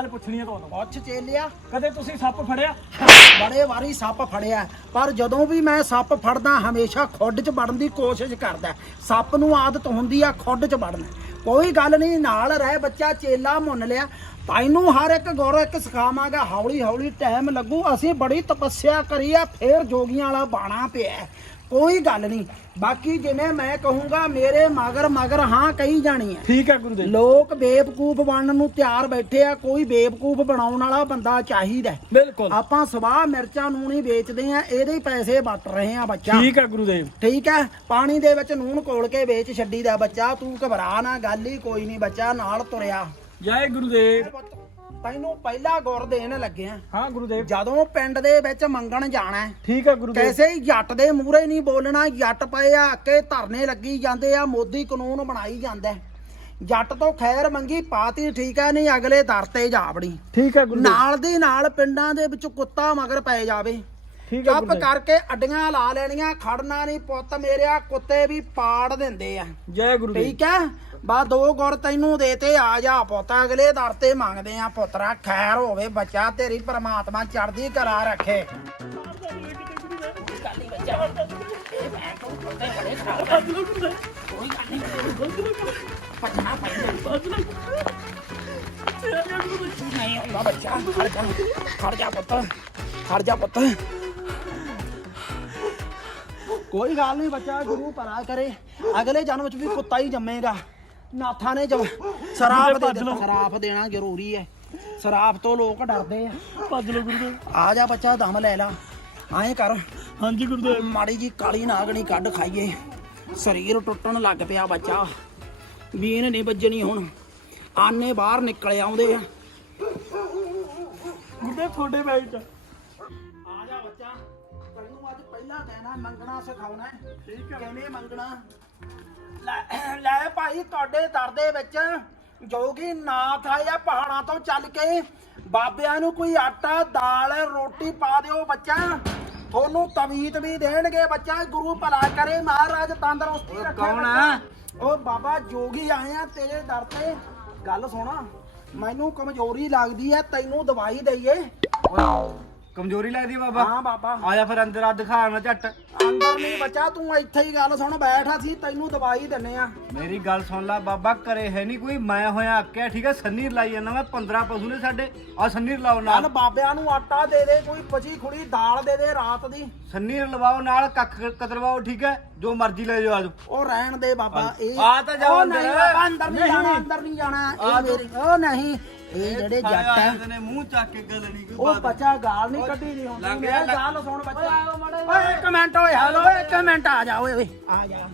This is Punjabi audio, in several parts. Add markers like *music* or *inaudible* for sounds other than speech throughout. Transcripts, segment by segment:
ਗੱਲ ਪੁੱਛਣੀ ਹੈ ਤੁਹਾਨੂੰ। ਪੁੱਛ ਚੇਲਿਆ। ਕਦੇ ਤੁਸੀਂ ਸੱਪ ਫੜਿਆ? ਬੜੇ ਵਾਰੀ ਸੱਪ ਫੜਿਆ ਪਰ ਜਦੋਂ ਵੀ ਮੈਂ ਸੱਪ ਫੜਦਾ ਹਮੇਸ਼ਾ ਖੁੱਡ 'ਚ ਵੜਨ ਦੀ ਕੋਸ਼ਿਸ਼ ਕਰਦਾ ਸੱਪ ਨੂੰ ਆਦਤ ਹੁੰਦੀ ਆ ਖੁੱਡ 'ਚ ਵੜਨ ਕੋਈ ਗੱਲ ਨਹੀਂ ਨਾਲ ਰਹਿ ਬੱਚਾ ਚੇਲਾ ਮੁੰਨ ਲਿਆ। ਤੈਨੂੰ ਹਰ ਇੱਕ ਗੁਰ ਇੱਕ ਸਿਖਾਵਾਂਗਾ ਹੌਲੀ ਹੌਲੀ ਟਾਈਮ ਲੱਗੂ। ਅਸੀਂ ਬੜੀ ਤਪੱਸਿਆ ਕਰੀ ਆ ਫੇਰ ਜੋਗੀਆਂ ਵਾਲਾ ਬਾਣਾ ਪਿਆ। ਕੋਈ ਗੱਲ ਨਹੀਂ। ਬਾਕੀ ਜਿਵੇਂ ਮੈਂ ਕਹੂੰਗਾ ਮੇਰੇ ਮਗਰ ਮਗਰ ਹਾਂ ਕਹੀ ਜਾਣੀ ਹੈ। ਠੀਕ ਹੈ ਗੁਰੂਦੇਵ। ਲੋਕ ਬੇਵਕੂਫ ਬਣਨ ਨੂੰ ਤਿਆਰ ਬੈਠੇ ਆ ਕੋਈ ਬੇਵਕੂਫ ਬਣਾਉਣ ਵਾਲਾ ਬੰਦਾ ਚਾਹੀਦਾ ਹੈ। ਬਿਲਕੁਲ। ਆਪਾਂ ਸਵਾਹ ਮਿਰਚਾਂ ਨੂੰ ਨਹੀਂ ਵੇਚਦੇ ਆ ਇਹਦੇ ਹੀ ਪੈਸੇ ਵੱਟ ਰਹੇ ਆ ਬੱਚਾ। ਠੀਕ ਹੈ ਗੁਰੂਦੇਵ। ਠੀਕ ਹੈ? ਪਾਣੀ ਦੇ ਵਿੱਚ ਨੂਨ ਕੋਲ ਕੇ ਵੇਚ ਛੱਡੀ ਦਾ ਬੱਚਾ। ਤੂੰ ਘਬਰਾ ਨਾ ਗੱਲ ਹੀ ਕੋਈ ਨਹੀਂ ਬੱਚਾ ਨਾਲ ਤੁਰਿਆ। ਜੈ ਗੁਰੂਦੇਵ। ਤੈਨੂੰ ਪਹਿਲਾ ਗੁਰ ਦੇਣ ਲੱਗਿਆ ਹਾਂ ਗੁਰੂਦੇਵ। ਜਦੋਂ ਪਿੰਡ ਦੇ ਵਿੱਚ ਮੰਗਣ ਜਾਣਾ ਹੈ, ਠੀਕ ਹੈ ਗੁਰੂਦੇਵ। ਕੈਸੇ ਜੱਟ ਦੇ ਮੂਹਰੇ ਨਹੀਂ ਬੋਲਣਾ ਜੱਟ ਪਏ ਆ ਅੱਕੇ ਧਰਨੇ ਲੱਗੀ ਜਾਂਦੇ ਆ ਮੋਦੀ ਕਾਨੂੰਨ ਬਣਾਈ ਜਾਂਦਾ ਹੈ। ਜੱਟ ਤੋਂ ਖੈਰ ਮੰਗੀ ਪਾਤੀ ਠੀਕ ਹੈ ਨਹੀਂ ਅਗਲੇ ਦਰ ਤੇ ਜਾਵੜੀ। ਠੀਕ ਹੈ ਗੁਰੂਦੇਵ। ਨਾਲ ਦੀ ਨਾਲ ਪਿੰਡਾਂ ਦੇ ਵਿੱਚ ਕੁੱਤਾ ਮਗਰ ਪੈ ਜਾਵੇ। ਠੀਕ ਹੈ ਚੁੱਪ ਕਰਕੇ ਅੱਡੀਆਂ ਲਾ ਲੈਣੀਆਂ ਖੜਨਾ ਨਹੀਂ ਪੁੱਤ ਮੇਰਿਆ ਕੁੱਤੇ ਵੀ ਪਾੜ ਦਿੰਦੇ ਆ। ਜੈ ਗੁਰੂਦੇਵ। ਠੀਕ ਹੈ? ਬਾ ਦੋ ਗੁਰ ਤੈਨੂੰ ਦੇਤੇ ਆ ਜਾ ਪੁੱਤ ਅਗਲੇ ਦਰ ਤੇ ਮੰਗਦੇ ਆ ਪੁੱਤਰਾ ਖੈਰ ਹੋਵੇ ਬੱਚਾ ਤੇਰੀ ਪ੍ਰਮਾਤਮਾ ਚੜ੍ਹਦੀ ਕਲਾ ਰੱਖੇ। ਨਹੀਂ ਹੁੰਦਾ ਬੱਚਾ ਖੜ ਜਾ ਖੜ ਜਾ ਪੁੱਤ ਖੜ ਜਾ ਪੁੱਤ। ਕੋਈ ਗੱਲ ਨਹੀਂ ਬੱਚਾ ਗੁਰੂ ਭਲਾ ਕਰੇ। ਅਗਲੇ ਜਨਮ ਵਿੱਚ ਵੀ ਕੁੱਤਾ ਹੀ ਜੰਮੇਗਾ। ਨਾਥਾਂ ਨੇ ਜਮ ਸਰਾਪ ਦੇ ਦਿੱਤਾ। ਸਰਾਪ ਦੇਣਾ ਜ਼ਰੂਰੀ ਹੈ। ਸਰਾਪ ਤੋਂ ਲੋਕ ਡਰਦੇ ਆ। ਭੱਜ ਲਓ ਗੁਰੂਦੇਵ ਆ ਜਾ ਬੱਚਾ ਦਮ ਲੈ ਲਾ। ਐਂ ਕਰ। ਹਾਂਜੀ ਗੁਰੂਦੇਵ ਮਾੜੀ ਜੀ ਕਾਲੀ ਨਾਗਣੀ ਕੱਢ ਖਾਈਏ। ਸਰੀਰ ਟੁੱਟਣ ਲੱਗ ਪਿਆ ਬੱਚਾ। ਬੀਨ ਨਹੀਂ ਵੱਜਣੀ ਹੁਣ। ਆਨੇ ਬਾਹਰ ਨਿਕਲ ਆਉਂਦੇ ਆ। ਗੁਰੂਦੇਵ ਤੁਹਾਡੇ ਬੈਠ ਪਹਿਲਾ ਦਿਨ ਆ ਮੰਗਣਾ ਸਿਖਾਉਣਾ ਹੈ। ਠੀਕ ਕਿਵੇਂ ਮੰਗਣਾ? ਲੈ ਲੈ ਭਾਈ ਤੁਹਾਡੇ ਦਰ ਦੇ ਵਿੱਚ ਜੋਗੀ ਨਾਥ ਆਇਆ ਪਹਾੜਾਂ ਤੋਂ ਚੱਲ ਕੇ ਬਾਬਿਆਂ ਨੂੰ ਕੋਈ ਆਟਾ ਦਾਲ ਰੋਟੀ ਪਾ ਦਿਓ ਬੱਚਾ। ਤੁਹਾਨੂੰ ਤਵੀਤ ਵੀ ਦੇਣਗੇ ਬੱਚਾ। ਗੁਰੂ ਭਲਾ ਕਰੇ ਮਹਾਰਾਜ ਤੰਦਰੁਸਤੀ ਰੱਖੇ ਕੌਣ ਬੱਚਾ। ਆ? ਉਹ ਬਾਬਾ ਜੋਗੀ ਆਏ ਆ ਤੇਰੇ ਦਰ ਤੇ। ਗੱਲ ਸੁਣਾ ਮੈਨੂੰ ਕਮਜ਼ੋਰੀ ਲੱਗਦੀ ਹੈ ਤੈਨੂੰ ਦਵਾਈ ਦਈਏ। ਕਮਜ਼ੋਰੀ ਲੱਗਦੀ ਆ ਬਾਬਾ? ਹਾਂ ਬਾਬਾ। ਆ ਜਾ ਫਿਰ ਅੰਦਰ ਆ ਦਿਖਾਣਾ ਝੱਟ। ਅੰਦਰ ਨਹੀਂ ਬੱਚਾ ਤੂੰ ਇੱਥੇ ਹੀ ਗੱਲ ਸੁਣ ਬੈਠਾ ਸੀ ਤੈਨੂੰ ਦਵਾਈ ਦਿੰਨੇ ਆ। ਮੇਰੀ ਗੱਲ ਸੁਣ ਲੈ ਬਾਬਾ ਘਰੇ ਹੈ ਨਹੀਂ ਕੋਈ ਮੈਂ ਹੋਇਆ ਅੱਕਿਆ ਠੀਕ ਹੈ ਸੰਨੀਰ ਲਾਈ ਜਾਂਦਾ ਮੈਂ 15 ਪਸ਼ੂ ਨੇ ਸਾਡੇ। ਆ ਸੰਨੀਰ ਲਾਓ ਨਾਲ। ਬਾਬਿਆਂ ਨੂੰ ਆਟਾ ਦੇ ਦੇ ਕੋਈ ਬਚੀ ਖੁੜੀ ਦਾਲ ਦੇ ਦੇ ਰਾਤ ਦੀ। ਸੰਨੀਰ ਲਵਾਓ ਨਾਲ ਕੱਖ ਕਤਰਵਾਓ ਠੀਕ ਹੈ ਜੋ ਮਰਜ਼ੀ ਲੈ ਜਾਓ ਆਜੋ ਉਹ ਰਹਿਣ ਦੇ ਬਾਬਾ ਇਹ ਆ ਤਾਂ ਜਾਓ ਉਹ ਨਹੀਂ ਅੰਦਰ। ਬਾਬਾ ਅੰਦਰ ਨਹੀਂ ਨਹੀਂ। ਜਾਣਾ ਅੰਦਰ ਨਹੀਂ ਜਾਣਾ ਇਹ। ਮੇਰੀ ਉਹ ਨਹੀਂ। ਇਹ ਜਿਹੜੇ ਜੱਟ ਹੈ ਨੇ ਮੂੰਹ ਚੱਕ ਕੇ ਗੱਲ ਨਹੀਂ ਉਹ ਬੱਚਾ ਗਾਲ ਨਹੀਂ ਕੱਢੀ ਦੀ ਹੁੰਦੀ ਮੈਂ ਗੱਲ ਸੁਣ ਬੱਚਾ। ਓਏ ਇੱਕ ਮਿੰਟ ਓਏ ਹਲੋ ਇੱਕ ਮਿੰਟ ਆ ਜਾ ਓਏ ਓਏ। ਆ ਜਾ।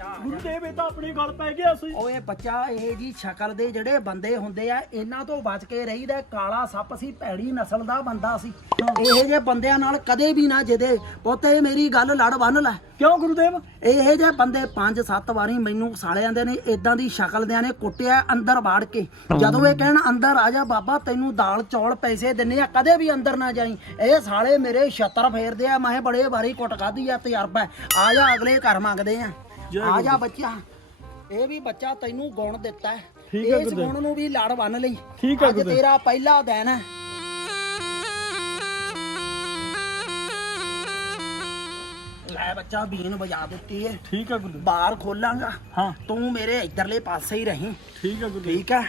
ਗੁਰੂਦੇਵ ਇਹ ਤਾਂ ਆਪਣੀ ਗੱਲ ਪੈ ਗਿਆ ਸੀ ਓਏ ਬੱਚਾ ਇਹ ਜੀ ਸ਼ਕਲ ਦੇ ਜਿਹੜੇ ਬੰਦੇ ਹੁੰਦੇ ਆ ਇਹਨਾਂ ਤੋਂ ਬਚ ਕੇ ਰਹੀਦਾ ਕਾਲਾ ਸੱਪ ਸੀ ਭੈੜੀ ਨਸਲ ਦਾ ਬੰਦਾ ਸੀ। ਇਹੋ ਜਿਹੇ ਬੰਦਿਆਂ ਨਾਲ ਕਦੇ ਵੀ ਨਾ ਜਿੱਦੇ। ਪੁੱਤੇ ਮੇਰੀ ਗੱਲ ਲੜ ਬੰਨ ਲੈ। ਕਿਉਂ ਗੁਰੂਦੇਵ ਇਹੋ ਜਿਹੇ ਬੰਦੇ ਪੰਜ ਸੱਤ ਵਾਰੀ ਮੈਨੂੰ ਸਾਲਿਆਂ ਦੇ ਨੇ ਇਦਾਂ ਦੀ ਸ਼ਕਲ ਦਿਆਂ ਨੇ ਕੁੱਟਿਆ ਅੰਦਰ ਵਾੜ ਕੇ। ਜਦੋਂ ਇਹ ਕਹਿਣ ਅੰਦਰ ਆ ਜਾ ਬਾਬਾ ਤੈਨੂੰ ਦਾਲ ਚੌਲ ਪੈਸੇ ਦਿੰਨੇ ਆ ਕਦੇ ਵੀ ਅੰਦਰ ਨਾ ਜਾਈ। ਇਹ ਸਾਲੇ ਮੇਰੇ ਛੱਤਰ ਫੇਰਦੇ ਆ ਮੈਂ ਬੜੇ ਵਾਰੀ ਕੁੱਟ ਖਾਧੀ ਆ ਤਜਰਬਾ। ਆ ਜਾ ਅਗਲੇ ਘਰ ਮੰਗਦੇ ਆ। ਆ ਜਾ ਬੱਚਾ। ਇਹ ਵੀ ਬੱਚਾ ਤੈਨੂੰ ਗੁਣ ਦਿੱਤਾ ਹੈ। ਠੀਕ ਹੈ ਇਸ ਗੁਰਦੇਵ। ਗੁਣ ਨੂੰ ਵੀ ਲੜ ਬੰਨ ਲਈ। ਠੀਕ ਹੈ ਅੱਜ ਗੁਰਦੇਵ। ਤੇਰਾ ਪਹਿਲਾ ਦਿਨ ਹੈ। ਲੈ ਬੱਚਾ ਬੀਨ ਵਜਾ ਦਿੱਤੀ ਹੈ ਠੀਕ ਹੈ ਗੁਰੂਦੇਵ ਬਾਹਰ ਖੋਲਾਂਗਾ। ਹਾਂ। ਤੂੰ ਮੇਰੇ ਇਧਰਲੇ ਪਾਸੇ ਹੀ ਰਹੀਂ। ਠੀਕ ਹੈ ਗੁਰੂਦੇਵ ਠੀਕ ਹੈ?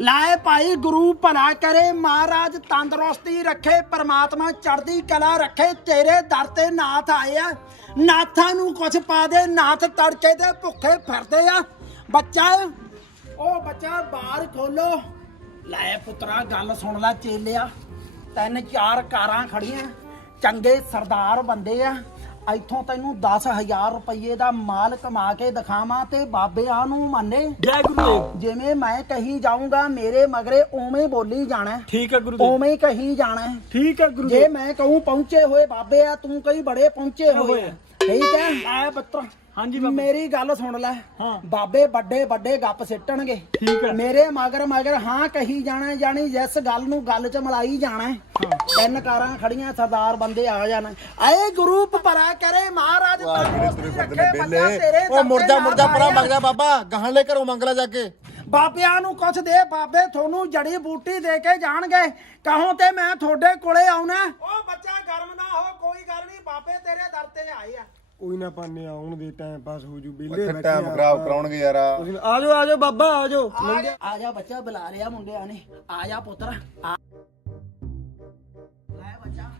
ਲਾਏ ਭਾਈ ਗੁਰੂ ਭਲਾ ਕਰੇ, ਮਹਾਰਾਜ ਤੰਦਰੁਸਤੀ ਰੱਖੇ, ਪ੍ਰਮਾਤਮਾ ਚੜ੍ਹਦੀ ਕਲਾ ਰੱਖੇ, ਤੇਰੇ ਦਰ ਤੇ ਨਾਥ ਆਏ ਨਾਥਾਂ ਨੂੰ ਕੁਛ ਪਾ ਦੇ, ਨਾਥ ਤੜਕੇ ਦੇ ਭੁੱਖੇ ਫਿਰਦੇ ਆ। ਬੱਚਾ ਉਹ ਬੱਚਾ, ਬਾਹਰ ਖੋਲੋ। ਲੈ ਪੁੱਤਰਾ, ਗੱਲ ਸੁਣ ਲੈ ਚੇਲਿਆ। ਤਿੰਨ ਚਾਰ ਕਾਰਾਂ ਖੜੀਆਂ। ਚੰਗੇ ਸਰਦਾਰ ਬੰਦੇ ਆ। ਇੱਥੋਂ ਤੈਨੂੰ 10000 ਰੁਪਏ ਦਾ ਮਾਲ ਕਮਾ ਕੇ ਦਿਖਾਵਾਂ ਤੇ ਬਾਬਿਆਂ ਨੂੰ ਮੰਨੇ। ਜੈ ਗੁਰੂਦੇਵ। ਜਿਵੇਂ ਮੈਂ ਕਹੀ ਜਾਊਂਗਾ ਮੇਰੇ ਮਗਰੇ ਉਵੇਂ ਬੋਲੀ ਜਾਣਾ। ਹੈ। ਠੀਕ ਹੈ ਗੁਰੂਦੇਵ। ਉਵੇਂ ਹੀ ਕਹੀ ਜਾਣਾ। ਹੈ। ਠੀਕ ਹੈ ਜੇ ਗੁਰੂਦੇਵ ਮੈਂ ਕਹੂੰ ਪਹੁੰਚੇ ਹੋਏ ਬਾਬੇ ਆ ਤੂੰ ਕਈ ਬੜੇ ਪਹੁੰਚੇ ਹੋਏ ਆ। ਆ। ਠੀਕ ਹੈ? ਲੈ ਪੁੱਤਰ। ਹਾਂਜੀ ਬਾਬਾ। ਮੇਰੀ ਗੱਲ ਸੁਣ ਲੈ। ਹਾਂ। ਬਾਬੇ ਵੱਡੇ ਵੱਡੇ ਗੱਪ ਸਿੱਟਣਗੇ। ਠੀਕ ਹੈ। ਮੇਰੇ ਮਗਰ ਮਗਰ ਹਾਂ ਕਹੀ ਜਾਣਾ ਜਾਣੀ ਜਿਸ ਗੱਲ ਨੂੰ ਗੱਲ ਚ ਮਲਾਈ ਜਾਣਾ ਹੈ। ਤਿੰਨ ਕਾਰਾਂ ਖੜੀਆਂ ਸਰਦਾਰ ਬੰਦੇ ਆ ਜਾਣਾ। ਐ ਗਰੂਪ ਭਰਾ ਕਰੇ ਮਹਾਰਾਜ ਤੰਦਰੁਸਤੀ ਰੱਖੇ ਬੱਚਾ ਤੇਰੇ ਉਹ ਮੁਰਜਾ ਦਰ ਤੇ ਮੁਰਜਾ ਨਾ ਪਰਾਂ ਜਾ ਬਾਬਾ। ਗਾਹਾਂ ਲੈ ਘਰੋਂ ਮੰਗ ਲੈ ਜਾ ਕੇ। ਬਾਬਿਆਂ ਨੂੰ ਕੁਛ ਦੇ ਬਾਬੇ ਤੁਹਾਨੂੰ ਜੜੀ ਬੂਟੀ ਦੇ ਕੇ ਜਾਣਗੇ। ਕਹੋ ਤੇ ਮੈਂ ਤੁਹਾਡੇ ਕੋਲੇ ਆਉਣਾ। ਉਹ ਬੱਚਾ ਗਰਮ ਨਾ ਹੋ ਕੋਈ ਗੱਲ ਨਹੀਂ। ਬਾਬੇ ਤੇਰੇ ਦਰ ਤੇ ਆਏ ਆ। ਕੋਈ ਨਾ ਪਾਣੇ ਆਉਣ ਦੇ ਟਾਈਮ ਪਾਸ ਹੋ ਜੂ ਬਿੱਲੇ ਇੱਥੇ ਟਾਈਮ ਖਰਾਬ ਕਰਾਉਣਗੇ ਯਾਰ ਆ। ਜਾਓ ਆ ਜਾਓ ਬਾਬਾ ਆ ਜਾਓ। ਆ ਜਾ- ਬੱਚਾ ਬੁਲਾ ਲਿਆ ਮੁੰਡਿਆਂ ਨੇ। ਆ ਜਾ ਪੁੱਤਰ ਆ। ਲੈ ਬੱਚਾ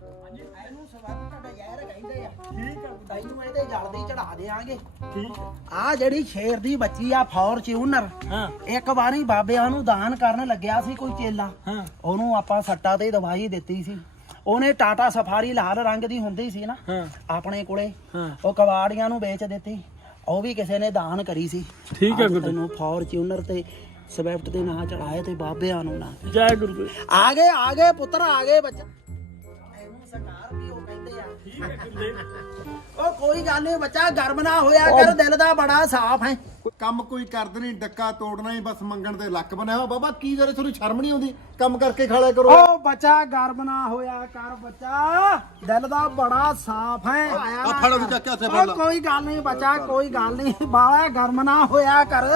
ਇਹਨੂੰ ਸਵਰਨ ਤੁਹਾਡੇ ਜ਼ਹਿਰ ਕਹਿੰਦੇ ਆ। ਠੀਕ ਆ। ਤੈਨੂੰ ਇਹਦੇ ਜਲਦੀ ਚੜਾ ਦੇਾਂਗੇ ਠੀਕ ਆ। ਆ ਜਿਹੜੀ ਸ਼ੇਰ ਦੀ ਬੱਚੀ ਆ ਫੋਰਚੂਨਰ। ਹਾਂ। ਇੱਕ ਵਾਰੀ ਬਾਬਿਆਂ ਨੂੰ ਦਾਨ ਕਰਨ ਲੱਗਿਆ ਸੀ ਕੋਈ ਚੇਲਾ। ਹਾਂ। ਉਹਨੂੰ ਆਪਾਂ ਸੱਟਾ ਤੇ ਦਵਾਈ ਦਿੱਤੀ ਸੀ। ਉਹਨੇ ਟਾਟਾ ਸਫਾਰੀ ਲਾਲ ਰੰਗ ਦੀ ਹੁੰਦੀ ਸੀ ਨਾ ਹਾਂ। ਆਪਣੇ ਕੋਲੇ ਹਾਂ। ਉਹ ਕਵਾੜੀਆਂ ਨੂੰ ਵੇਚ ਦਿੱਤੀ ਉਹ ਵੀ ਕਿਸੇ ਨੇ ਦਾਨ ਕਰੀ ਸੀ। ਠੀਕ ਹੈ ਅੱਜ ਗੁਰਦੇਵ। ਤੈਨੂੰ ਫੋਰਚੂਨਰ ਤੇ ਸਵਿਫਟ ਦੇ ਨਾਂ ਚੜਾਏ ਤੇ ਬਾਬਿਆਂ ਨੂੰ ਨਾ। ਜੈ ਗੁਰਦੇਵ। ਆ ਗਏ ਆ ਗਏ ਪੁੱਤਰ ਆ ਗਏ ਬੱਚਾ। ਉਹ ਕੋਈ ਗੱਲ ਨਹੀਂ ਬੱਚਾ ਗਰਮ ਨਾ ਹੋਇਆ ਕਰ ਦਿਲ ਦਾ ਬੜਾ ਸਾਫ਼ ਹੈ। ਕੰਮ ਕੋਈ ਕਰਦੇ ਨਹੀਂ ਡੱਕਾ ਤੋੜਨਾ ਹੀ ਬਸ ਮੰਗਣ ਤੇ ਲੱਕ ਬਣਿਆ ਹੋਇਆ। ਬਾਬਾ ਕੀ ਜਰੇ ਤੁਹਾਨੂੰ ਸ਼ਰਮ ਨਹੀਂ ਆਉਂਦੀ? ਕੰਮ ਕਰਕੇ ਖਾ ਲਿਆ ਕਰੋ। ਉਹ ਬੱਚਾ ਗਰਮ ਨਾ ਹੋਇਆ ਕਰ ਬੱਚਾ ਦਿਲ ਦਾ ਬੜਾ ਸਾਫ਼ ਹੈ। ਆ ਫੜ ਉਹਨੂੰ ਚੱਕ ਕੇ ਹੱਥੇ ਫੜ ਉਹ ਕੋਈ ਗੱਲ ਨਹੀਂ ਬੱਚਾ ਕੋਈ ਗੱਲ ਨਹੀਂ ਬਾਵਾ ਗਰਮ ਨਾ ਹੋਇਆ ਕਰ।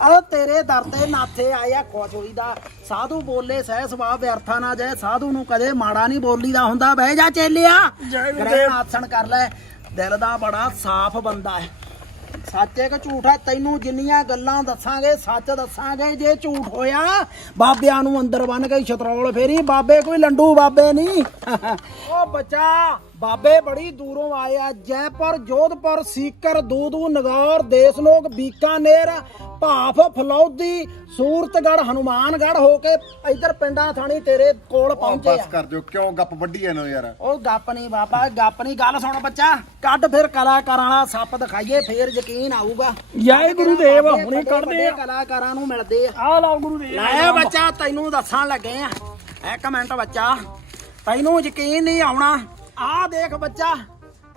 ਉਹ ਤੇਰੇ ਦਰ ਤੇ ਨਾਥੇ ਆਇਆ ਖੁਸ਼ ਹੋਈਦਾ ਸਾਧੂ ਬੋਲੇ ਸਹਿ ਸੁਭਾਅ ਵਿਅਰਥਾ ਨਾ ਜਾਏ। ਸਾਧੂ ਨੂੰ ਕਦੇ ਮਾੜਾ ਨਹੀਂ ਬੋਲੀਦਾ ਹੁੰਦਾ। ਬਹਿ ਜਾ ਚੇਲਿਆ। ਗ੍ਰਹਿ ਆਸਣ ਕਰ ਲੈ। ਦਿਲ ਦਾ ਬੜਾ ਸਾਫ਼ ਬੰਦਾ ਹੈ। ਸੱਚ ਕਿ ਝੂਠ ਹੈ ਤੈਨੂੰ ਜਿੰਨੀਆਂ ਗੱਲਾਂ ਦੱਸਾਂਗੇ ਸੱਚ ਦੱਸਾਂਗੇ। ਜੇ ਝੂਠ ਹੋਇਆ ਬਾਬਿਆਂ ਨੂੰ ਅੰਦਰ ਬੰਨ ਕੇ ਛਤਰੋਲ ਫੇਰੀ। ਬਾਬੇ ਕੋਈ ਲੰਡੂ ਬਾਬੇ ਨਹੀਂ। *laughs* ਉਹ ਬੱਚਾ ਬਾਬੇ ਬੜੀ ਦੂਰੋਂ ਆਏ ਆ ਜੈਪੁਰ ਜੋਧਪੁਰ ਸੀਕਰ ਦੂਦੂ ਨਗੌਰ ਦੇਸਲੋਕ ਬੀਕਾਨੇਰ ਭਾਫ ਫਲੌਦੀ ਸੂਰਤਗੜ ਹਨੂਮਾਨਗੜ ਹੋ ਕੇ ਇੱਧਰ ਪਿੰਡਾਂ ਥਾਣੀ ਤੇਰੇ ਕੋਲ ਪਹੁੰਚੇ ਬਸ ਆ ਕਰ ਦਿਓ ਕਿਉਂ ਗੱਪ ਵੱਢੀ ਐ ਨਾ ਯਾਰ? ਉਹ ਗੱਪ ਨਹੀਂ ਬਾਬਾ ਗੱਪ ਨਹੀਂ ਗੱਲ ਸੁਣ ਬੱਚਾ ਕੱਢ ਫਿਰ ਕਲਾਕਾਰਾਂ ਵਾਲਾ ਸੱਪ ਦਿਖਾਈਏ ਫੇਰ ਯਕੀਨ ਆਊਗਾ। ਜੈ ਗੁਰਦੇਵ ਹੁਣੇ ਕੱਢਦੇ ਆ। ਕਲਾਕਾਰਾਂ ਨੂੰ ਮਿਲਦੇ ਆ। ਆ ਲਓ ਗੁਰਦੇਵ। ਲੈ ਬੱਚਾ ਤੈਨੂੰ ਦੱਸਣ ਲੱਗੇ ਆ। ਇੱਕ ਮਿੰਟ ਬੱਚਾ ਤੈਨੂੰ ਯਕੀਨ ਨਹੀਂ ਆਉਣਾ। ਆਹ ਦੇਖ ਬੱਚਾ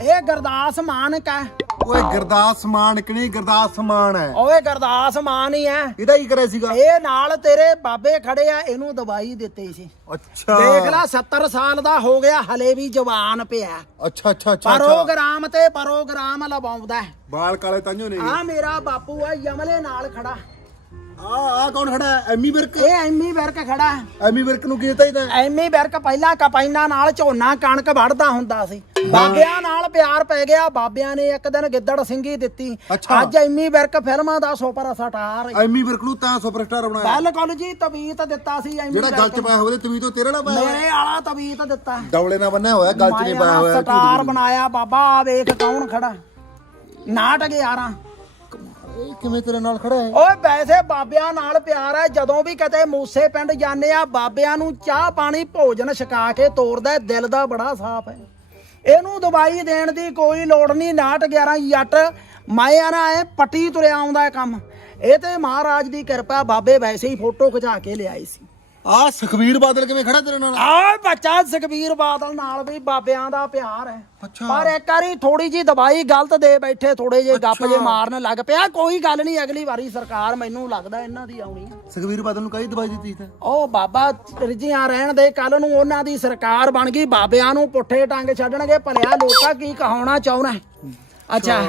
ਇਹ ਗੁਰਦਾਸ ਮਾਨਕ ਹੈ। ਓਏ ਗਰਦਾਸ ਮਾਨ ਕਿ ਨਹੀਂ ਗਰਦਾਸ ਮਾਨ ਹੈ। ਓਏ ਗੁਰਦਾਸ ਮਾਨ ਹੀ ਹੈ। ਇਹਦਾ ਕੀ ਕਰਿਆ ਸੀਗਾ? ਇਹ ਨਾਲ ਤੇਰੇ ਬਾਬੇ ਖੜੇ ਆ ਇਹਨੂੰ ਦਵਾਈ ਦਿੱਤੀ ਸੀ। ਅੱਛਾ। ਦੇਖ ਲੈ 70 ਸਾਲ ਦਾ ਹੋ ਗਿਆ ਹਲੇ ਵੀ ਜਵਾਨ ਪਿਆ। ਅੱਛਾ ਅੱਛਾ ਅੱਛਾ ਪ੍ਰੋਗਰਾਮ ਤੇ ਪ੍ਰੋਗਰਾਮ ਲਵਾਉਂਦਾ ਹੈ। ਬਾਲ ਕਾਲੇ ਤਾਂਿਓ ਨੇ ਆ ਮੇਰਾ ਬਾਪੂ ਆ ਯਮਲੇ ਨਾਲ ਖੜਾ। ਆ ਆ ਕੌਣ ਖੜਾ? ਹੈ ਐਮੀ ਵਿਰਕ? ਇਹ ਐਮੀ ਵਿਰਕ ਖੜਾ। ਹੈ ਐਮੀ ਵਿਰਕ ਨੂੰ ਕੀ ਦਿੱਤਾ ਇਹਦਾ? ਐਮੀ ਵਿਰਕ ਪਹਿਲਾਂ ਕਪਾਈਨਾ ਨਾਲ ਝੋਨਾ ਕਣਕ ਵੜਦਾ ਹੁੰਦਾ ਸੀ। ਬਾਬਿਆਂ ਨਾਲ ਪਿਆਰ ਪੈ ਗਿਆ। ਬਾਬਿਆਂ ਨੇ ਇੱਕ ਦਿਨ ਗਿੱਦੜ ਸਿੰਘੀ ਦਿੱਤੀ। ਅੱਛਾ। ਅੱਜ ਐਮੀ ਵਿਰਕ ਫਿਲਮਾਂ ਦਾ ਸੁਪਰ ਸਟਾਰ ਐਮੀ ਵਿਰਕ ਨੂੰ ਤਾਂ ਸੁਪਰਸਟਾਰ ਬਣਾਇਆ। ਬਿਲਕੁਲ ਜੀ ਤਬੀਤ ਦਿੱਤਾ ਸੀ ਐਮੀ ਜਿਹੜਾ ਗੱਲ ਚ ਪਾਇਆ ਹੋਵੇ ਤਵੀ ਤੋਂ ਤੇਰੇ ਨਾਲ ਪਾਇਆ ਹੋਇਆ? ਮੇਰੇ ਆਲਾ ਤਬੀਤ ਦਿੱਤਾ। ਡੌਲੇ ਨਾਲ ਬੰਨਿਆ ਹੋਇਆ ਗੱਲ ਚ ਨਹੀਂ ਪਾਇਆ ਹੋਇਆ ਸਟਾਰ ਬਣਾਇਆ। ਬਾਬਾ ਆ ਵੇਖ ਕੌਣ ਖੜਾ। ਨਾਟ 11 ਇਹ ਕਿਵੇਂ ਤੇਰੇ ਨਾਲ ਖੜਾ ਹੈ? ਓਏ ਵੈਸੇ ਬਾਬਿਆਂ ਨਾਲ ਪਿਆਰ ਹੈ। ਜਦੋਂ ਵੀ ਕਦੇ ਮੂਸੇ ਪਿੰਡ ਜਾਂਦੇ ਆ ਬਾਬਿਆਂ ਨੂੰ ਚਾਹ ਪਾਣੀ ਭੋਜਨ ਛਕਾ ਕੇ ਤੋਰਦਾ ਹੈ, ਦਿਲ ਦਾ ਬੜਾ ਸਾਫ਼ ਹੈ। ਇਹਨੂੰ ਦਵਾਈ ਦੇਣ ਦੀ ਕੋਈ ਲੋੜ ਨਹੀਂ। ਨਾਟ 11 ਜੱਟ ਮਾਇਆ ਨਾ ਐ ਪੱਟੀ ਤੁਰਿਆ ਆਉਂਦਾ ਹੈ ਕੰਮ। ਇਹ ਤੇ ਮਹਾਰਾਜ ਦੀ ਕਿਰਪਾ ਬਾਬੇ ਵੈਸੇ ਹੀ ਫੋਟੋ ਖਿਚਾ ਕੇ ਲਿਆਏ ਸੀ। ਆ ਸੁਖਵੀਰ ਬਾਦਲ ਕਿਵੇਂ ਖੜਾ ਤੇਰੇ ਨਾਲ? ਆ ਬੱਚਾ ਸੁਖਬੀਰ ਬਾਦਲ ਨਾਲ ਵੀ ਬਾਬਿਆਂ ਦਾ ਪਿਆਰ ਹੈ। ਅੱਛਾ। ਪਰ ਇੱਕ ਵਾਰੀ ਥੋੜੀ ਜੀ ਦਵਾਈ ਗਲਤ ਦੇ ਬੈਠੇ ਥੋੜੇ ਜੇ ਗੱਪ ਜੇ ਮਾਰਨ ਲੱਗ ਪਿਆ। ਕੋਈ ਗੱਲ ਨਹੀਂ ਅਗਲੀ ਵਾਰੀ ਸਰਕਾਰ ਮੈਨੂੰ ਲੱਗਦਾ ਇਹਨਾਂ ਦੀ ਆਉਣੀ ਹੈ। ਸੁਖਵੀਰ ਬਾਦਲ ਨੂੰ ਕਹੀ ਦਵਾਈ ਦਿੱਤੀ ਤਾਂ ਉਹ ਬਾਬਾ ਰਿਜੀਆਂ ਰਹਿਣ ਦੇ ਕੱਲ ਨੂੰ ਉਹਨਾਂ ਦੀ ਸਰਕਾਰ ਬਣ ਗਈ। ਬਾਬਿਆਂ ਨੂੰ ਪੁੱਠੇ ਟੰਗ ਛੱਡਣਗੇ। ਭਲਿਆ ਲੋਕਾਂ ਕੀ ਕਹਾਉਣਾ ਚਾਹੁੰਦਾ ਹੈ? ਅੱਛਾ।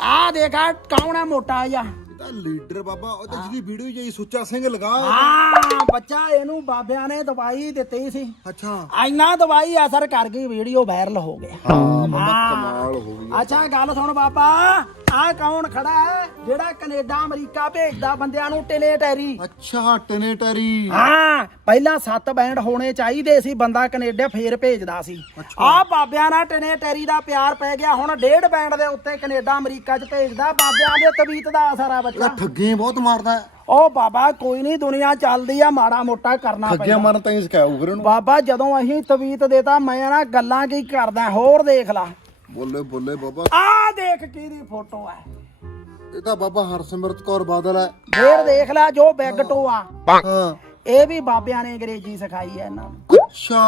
ਆ ਦੇਖਾ ਕੌਣ ਹੈ ਮੋਟਾ ਜਿਹਾ? ਇਹਦਾ ਲੀਡਰ ਬਾਬਾ ਉਹ ਤਾਂ ਜਿਹਦੀ ਵੀਡੀਓ ਜਾਈ ਸੁੱਚਾ ਸਿੰਘ ਲਗਾ ਹਾਂ ਬੱਚਾ ਇਹਨੂੰ ਬਾਬਿਆਂ ਨੇ ਦਵਾਈ ਦਿੱਤੀ ਸੀ। ਅੱਛਾ। ਇੰਨਾ ਦਵਾਈ ਅਸਰ ਕਰ ਗਈ ਵੀਡੀਓ ਵਾਇਰਲ ਹੋ ਗਿਆ। ਹਾਂ ਬਾਬਾ ਕਮਾਲ ਹੋ ਗਈ। ਅੱਛਾ ਗੱਲ ਸੁਣ ਬਾਬਾ। ਆਹ ਕੌਣ ਖੜਾ ਹੈ ਜਿਹੜਾ ਕੈਨੇਡਾ ਅਮਰੀਕਾ ਭੇਜਦਾ ਬੰਦਿਆਂ ਨੂੰ ਟਿਲੇ ਟੈਰੀ? ਅੱਛਾ ਟਨੇਟਰੀ ਹਾਂ ਪਹਿਲਾਂ 7 ਬੈਂਡ ਹੋਣੇ ਚਾਹੀਦੇ ਸੀ ਬੰਦਾ ਕੈਨੇਡਾ ਫੇਰ ਭੇਜਦਾ ਸੀ। ਆਹ ਬਾਬਿਆਂ ਨਾਲ ਟਿਨੇ ਟੈਰੀ ਦਾ ਪਿਆਰ ਪੈ ਗਿਆ। ਹੁਣ ਡੇਢ ਬੈਂਡ ਦੇ ਉੱਤੇ ਕੈਨੇਡਾ ਅਮਰੀਕਾ 'ਚ ਭੇਜਦਾ। ਬਾਬਿਆਂ ਦੇ ਤਬੀਤ ਦਾ ਅਸਰ ਆ ਬੱਚਾ। ਠੱਗੇ ਬਹੁਤ ਮਾਰਦਾ ਹੈ। ਉਹ ਬਾਬਾ ਕੋਈ ਨਹੀਂ ਦੁਨੀਆ ਚੱਲਦੀ ਆ ਮਾੜਾ ਮੋਟਾ ਕਰਨਾ ਠੱਗੀਆਂ ਪੈਂਦਾ। ਮਾਰਨ ਤਾਂ ਹੀ ਸਿਖਾਇਆ ਫਿਰ ਉਹਨੂੰ। ਬਾਬਾ ਜਦੋਂ ਅਸੀਂ ਤਵੀਤ ਦੇਤਾ ਮੈਂ ਨਾ ਗੱਲਾਂ ਕੀ ਕਰਦਾ ਹੋਰ ਦੇਖ ਲਾ। ਬੋਲੇ ਬੋਲੇ ਬਾਬਾ। ਆਹ ਦੇਖ ਕਿਹਦੀ ਫੋਟੋ ਹੈ ਇਹ ਤਾਂ ਬਾਬਾ ਹਰਸਿਮਰਤ ਕੌਰ ਬਾਦਲ ਹੈ। ਫੇਰ ਦੇਖ ਲੈ ਜੋ ਬਿਗ ਟੋ ਆ ਹਾਂ। ਇਹ ਵੀ ਬਾਬਿਆਂ ਨੇ ਅੰਗਰੇਜ਼ੀ ਸਿਖਾਈ ਹੈ ਇਹਨਾਂ ਨੂੰ। ਅੱਛਾ।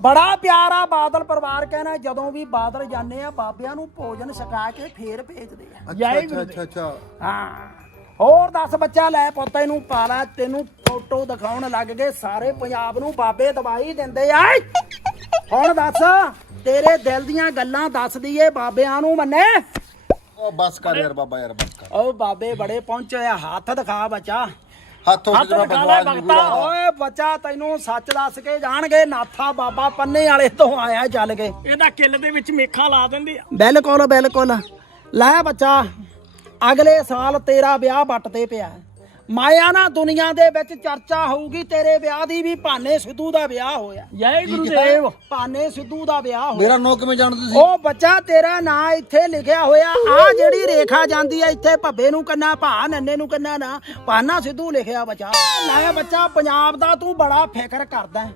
ਬੜਾ ਪਿਆਰਾ ਬਾਦਲ ਪਰਿਵਾਰ ਕਹਿੰਦਾ ਜਦੋਂ ਵੀ ਬਾਦਲ ਜਾਂਦੇ ਆ ਬਾਬਿਆਂ ਨੂੰ ਭੋਜਨ ਛਕਾ ਕੇ ਫੇਰ ਭੇਜਦੇ ਆ। ਅੱਛਾ ਅੱਛਾ ਅੱਛਾ ਅੱਛਾ। ਹਾਂ। ਹੋਰ ਦੱਸ ਬੱਚਾ ਲੈ ਪੁੱਤ ਇਹਨੂੰ ਪਾਲਾ ਤੈਨੂੰ ਫੋਟੋ ਦਿਖਾਉਣ ਲੱਗ ਗਏ। ਸਾਰੇ ਪੰਜਾਬ ਨੂੰ ਬਾਬੇ ਦਵਾਈ ਦਿੰਦੇ ਆ। ਹੁਣ ਦੱਸ। ਤੇਰੇ ਦਿਲ ਦੀਆਂ ਗੱਲਾਂ ਦੱਸ ਦਈਏ ਬਾਬਿਆਂ ਨੂੰ ਮੰਨੇ। ਉਹ ਬਸ ਕਰ ਯਾਰ ਬਾਬਾ ਯਾਰ ਬਸ ਕਰ। ਓ ਬਾਬੇ ਬੜੇ ਪਹੁੰਚੇ ਆ ਹੱਥ ਦਿਖਾ ਬੱਚਾ। ਹੱਥ ਉੱਤੇ ਹੱਥ ਜਮਾ ਦਿਖਾ ਲੈ ਭਗਤਾ। ਓਏ ਬੱਚਾ ਤੈਨੂੰ ਸੱਚ ਦੱਸ ਕੇ ਜਾਣਗੇ ਨਾਥਾ ਬਾਬਾ ਪੰਨੇ ਵਾਲੇ ਤੋਂ ਆਇਆ ਚੱਲ ਕੇ। ਇਹਦਾ ਕਿੱਲ ਦੇ ਵਿੱਚ ਮੇਖਾ ਲਾ ਦਿੰਦੇ ਆ। ਬਿਲਕੁਲ ਬਿਲਕੁਲ। ਲੈ ਬੱਚਾ ਅਗਲੇ ਸਾਲ ਤੇਰਾ ਵਿਆਹ ਵੱਟ ਤੇ ਪਿਆ। ਹੈ। ਮਾਇਆ ਨਾ ਦੁਨੀਆ ਦੇ ਵਿੱਚ ਚਰਚਾ ਹੋਊਗੀ ਤੇਰੇ ਵਿਆਹ ਦੀ ਵੀ ਭਾਨੇ ਸਿੱਧੂ ਦਾ ਵਿਆਹ ਹੋਇਆ। ਜੈ ਗੁਰੂਦੇਵ ਭਾਨੇ ਸਿੱਧੂ ਦਾ ਵਿਆਹ ਹੋਇਆ। ਮੇਰਾ ਨਾਂ ਕਿਵੇਂ ਜਾਣਦੇ ਤੁਸੀਂ? ਉਹ ਬੱਚਾ ਤੇਰਾ ਨਾਂ ਇੱਥੇ ਲਿਖਿਆ ਹੋਇਆ। ਆ ਜਿਹੜੀ ਰੇਖਾ ਜਾਂਦੀ ਆ ਇੱਥੇ ਭੱਬੇ ਨੂੰ ਕੰਨਾ ਭਾ ਨੰਨੇ ਨੂੰ ਕੰਨਾ ਨਾ ਪਾਨਾ ਸਿੱਧੂ ਲਿਖਿਆ ਬੱਚਾ। ਲੈ ਬੱਚਾ ਪੰਜਾਬ ਦਾ ਤੂੰ ਬੜਾ ਫਿਕਰ ਕਰਦਾ ਹੈ।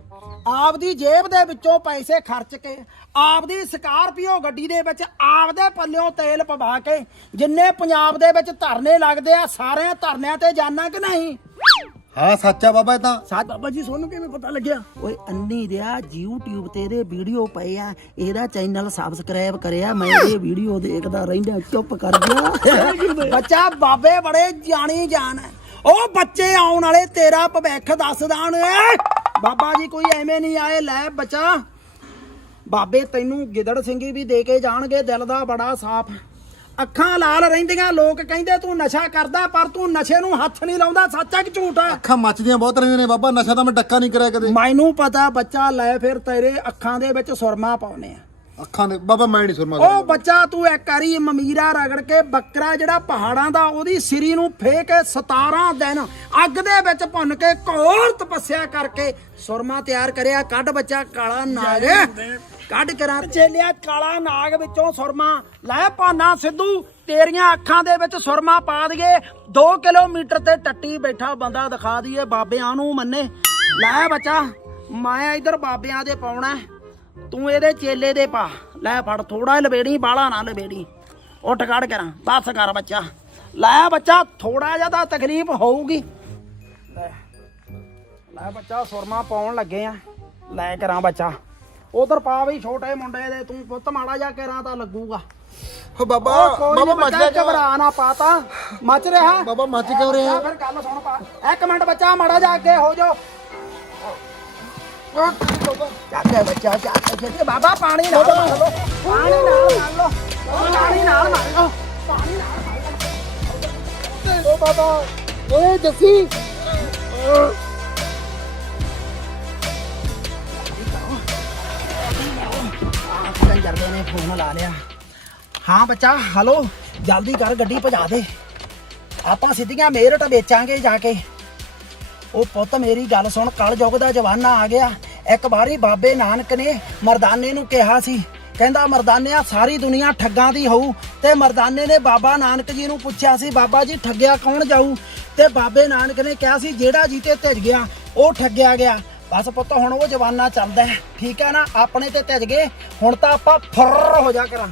ਆਪਦੀ ਜੇਬ ਦੇ ਵਿੱਚੋਂ ਪੈਸੇ ਖਰਚ ਕੇ ਆਪਦੀ ਸਕਾਰਪੀਓ ਗੱਡੀ ਦੇ ਵਿੱਚ ਆਪਦੇ ਪੱਲਿਓਂ ਤੇਲ ਪਵਾ ਕੇ ਜਿੰਨੇ ਪੰਜਾਬ ਦੇ ਵਿੱਚ ਧਰਨੇ ਲੱਗਦੇ ਆ ਸਾਰੇ ਧਰਨਿਆਂ ਤੇ ਜਾਣਾ ਕਿ ਨਹੀਂ? ਹਾਂ ਸੱਚ ਬਾਬਾ ਇਹ ਤਾਂ। ਸਾਧ ਬਾਬਾ ਜੀ ਸੋਨੂੰ ਕਿਵੇਂ ਪਤਾ ਲੱਗਿਆ? ਓਏ ਅੰਨੀ ਦਿਆ YouTube ਤੇ ਇਹਦੇ ਵੀਡੀਓ ਪਏ ਆ। ਇਹਦਾ ਚੈਨਲ ਸਬਸਕ੍ਰਾਈਬ ਕਰਿਆ ਮੈਂ ਇਹ ਵੀਡੀਓ ਦੇਖਦਾ ਰਹਿੰਦਾ ਚੁੱਪ ਕਰ ਗਿਆ ਬੱਚਾ ਬਾਬੇ ਬੜੇ ਜਾਣੀ ਜਾਨ ਹੈ ਉਹ ਬੱਚੇ ਆਉਣ ਵਾਲੇ ਤੇਰਾ ਭਵਿੱਖ ਦੱਸਦਾਣ ਏ ਬਾਬਾ ਜੀ ਕੋਈ ਐਵੇਂ ਨਹੀਂ ਆਏ ਲੈ ਬੱਚਾ। ਬਾਬੇ ਤੈਨੂੰ ਗਿੱਦੜ ਸਿੰਘੀ ਵੀ ਦੇ ਕੇ ਜਾਣਗੇ ਦਿਲ ਦਾ ਬੜਾ ਸਾਫ਼। ਅੱਖਾਂ ਲਾਲ ਰਹਿੰਦੀਆਂ ਲੋਕ ਕਹਿੰਦੇ ਤੂੰ ਨਸ਼ਾ ਕਰਦਾ ਪਰ ਤੂੰ ਨਸ਼ੇ ਨੂੰ ਹੱਥ ਨਹੀਂ ਲਾਉਂਦਾ ਸੱਚ ਹੈ ਕਿ ਝੂਠ ਹੈ? ਅੱਖਾਂ ਮੱਚਦੀਆਂ ਬਹੁਤ ਰਹਿੰਦੀਆਂ ਨੇ ਬਾਬਾ ਨਸ਼ਾ ਤਾਂ ਮੈਂ ਡੱਕਾ ਨਹੀਂ ਕਰਿਆ ਕਦੇ। ਮੈਨੂੰ ਪਤਾ ਬੱਚਾ ਲੈ ਫਿਰ ਤੇਰੇ ਅੱਖਾਂ ਦੇ ਵਿੱਚ ਸੁਰਮਾ ਪਾਉਨੇ ਆ। ਅੱਖਾਂ ਦੇ ਬਾਬਾ ਮੈਂ ਨਹੀਂ ਸੁਰਮਾ ਉਹ ਬੱਚਾ ਤੂੰ ਇੱਕ ਵਾਰੀ ਮਮੀਰਾ ਰਗੜ ਕੇ ਬੱਕਰਾ ਜਿਹੜਾ ਪਹਾੜਾਂ ਦਾ ਉਹਦੀ ਸਿਰੀ ਨੂੰ ਫੇਕ ਕੇ 17 ਦਿਨ ਅੱਗ ਦੇ ਵਿੱਚ ਭੁੰਨ ਕੇ ਘੋਰ ਤਪੱਸਿਆ ਕਰਕੇ ਸੁਰਮਾ ਤਿਆਰ ਕਰਿਆ। ਕੱਢ ਬੱਚਾ ਕਾਲਾ ਨਾਗ। ਕੱਢ ਕਰਾਂ ਚੇਲਿਆ ਕਾਲਾ ਨਾਗ ਵਿੱਚੋਂ ਸੁਰਮਾ ਲੈ ਭਾਨਾ ਸਿੱਧੂ। ਤੇਰੀਆਂ ਅੱਖਾਂ ਦੇ ਵਿੱਚ ਸੁਰਮਾ ਪਾ ਦਈਏ। 2 ਕਿਲੋਮੀਟਰ ਤੇ ਟੱਟੀ ਬੈਠਾ ਬੰਦਾ ਦਿਖਾ ਦਈਏ ਬਾਬਿਆਂ ਨੂੰ ਮੰਨੇ। ਲੈ ਬੱਚਾ ਮੈਂ ਇਧਰ ਬਾਬਿਆਂ ਦੇ ਪਾਉਣਾ। ਹੈ। ਤੂੰ ਇਹਦੇ ਚੇਲੇ ਦੇ ਪਾ। ਲੈ ਫੜ ਥੋੜਾ ਲਵੇੜੀ ਬਾਲਾ ਨਾ ਲਵੇੜੀ ਉੱਠ ਕੱਢ ਕਰਾਂ ਬਸ ਕਰ ਬੱਚਾ। ਲੈ ਬੱਚਾ ਥੋੜਾ ਜਿਹਾ ਤਾਂ ਤਕਲੀਫ ਹੋਊਗੀ। ਲੈ ਲੈ ਬੱਚਾ ਸੁਰਮਾ ਪਾਉਣ ਲੱਗੇ ਆ। ਲੈ ਕਰਾਂ ਬੱਚਾ। ਉਧਰ ਪਾ ਵੀ ਛੋਟੇ ਮੁੰਡੇ ਦੇ ਤੂੰ ਪੁੱਤ ਮਾੜਾ ਜਾ ਕਰਾਂ ਤਾਂ ਲੱਗੂਗਾ। ਹੋ ਬਾਬਾ ਬਾਬਾ ਮੱਚ ਗਿਆ ਘਬਰਾ ਨਾ ਪਾਤਾ ਮੱਚ ਰਿਹਾ? ਬਾਬਾ ਮੱਚ ਕਿਉਂ ਰਿਹਾ? ਫਿਰ ਗੱਲ ਸੁਣ ਪਾ। ਇੱਕ ਮਿੰਟ ਬੱਚਾ ਮਾੜਾ ਜਾ ਅੱਗੇ ਹੋ ਜਾ ਚੱਕੇ ਬੱਚਾ ਚੱਕੇ ਚੱਕੇ ਬਾਬਾ ਪਾਣੀ ਨਾਲ ਮਾਰ ਲਓ ਪਾਣੀ ਨਾਲ ਮਾਰ ਲਓ ਪਾਣੀ ਨਾਲ ਮਾਰ ਲਓ ਪਾਣੀ ਨਾਲ ਮਾਰ ਲਓ ਬਾਬਾ ਓਏ ਜੱਸੀ ਕੰਜਰ ਨੇ ਫੋਨ ਲਾ ਲਿਆ ਹਾਂ ਬੱਚਾ ਹਲੋ ਜਲਦੀ ਕਰ ਗੱਡੀ ਭਜਾ ਦੇ। ਆਪਾਂ ਸਿੱਧੀਆਂ ਮੇਰਟ ਵੇਚਾਂਗੇ ਜਾ ਕੇ। ਉਹ ਪੁੱਤ ਮੇਰੀ ਗੱਲ ਸੁਣ ਕਲ ਯੁੱਗ ਦਾ ਜਵਾਨਾ ਆ ਗਿਆ। ਇੱਕ ਵਾਰੀ ਬਾਬੇ ਨਾਨਕ ਨੇ ਮਰਦਾਨੇ ਨੂੰ ਕਿਹਾ ਸੀ। ਕਹਿੰਦਾ, ਮਰਦਾਨਿਆ, ਸਾਰੀ ਦੁਨੀਆ ਠੱਗਾਂ ਦੀ ਹੋਊ। ਤੇ ਮਰਦਾਨੇ ਨੇ ਬਾਬਾ ਨਾਨਕ ਜੀ ਨੂੰ ਪੁੱਛਿਆ ਸੀ, ਬਾਬਾ ਜੀ, ਠੱਗਿਆ ਕੌਣ ਜਾਊ? ਤੇ ਬਾਬੇ ਨਾਨਕ ਨੇ ਕਿਹਾ ਸੀ, ਜਿਹੜਾ ਜੀਤੇ ਭਿੱਜ ਗਿਆ, ਉਹ ਠੱਗਿਆ ਗਿਆ। ਬਸ ਪੁੱਤ, ਹੁਣ ਉਹ ਜਵਾਨਾ ਚੱਲਦਾ ਠੀਕ ਹੈ ਨਾ? ਆਪਣੇ ਤੇ ਭਿੱਜ ਗਏ। ਹੁਣ ਤਾਂ ਆਪਾਂ ਫਰ ਹੋ ਜਾ ਕਰਾਂ।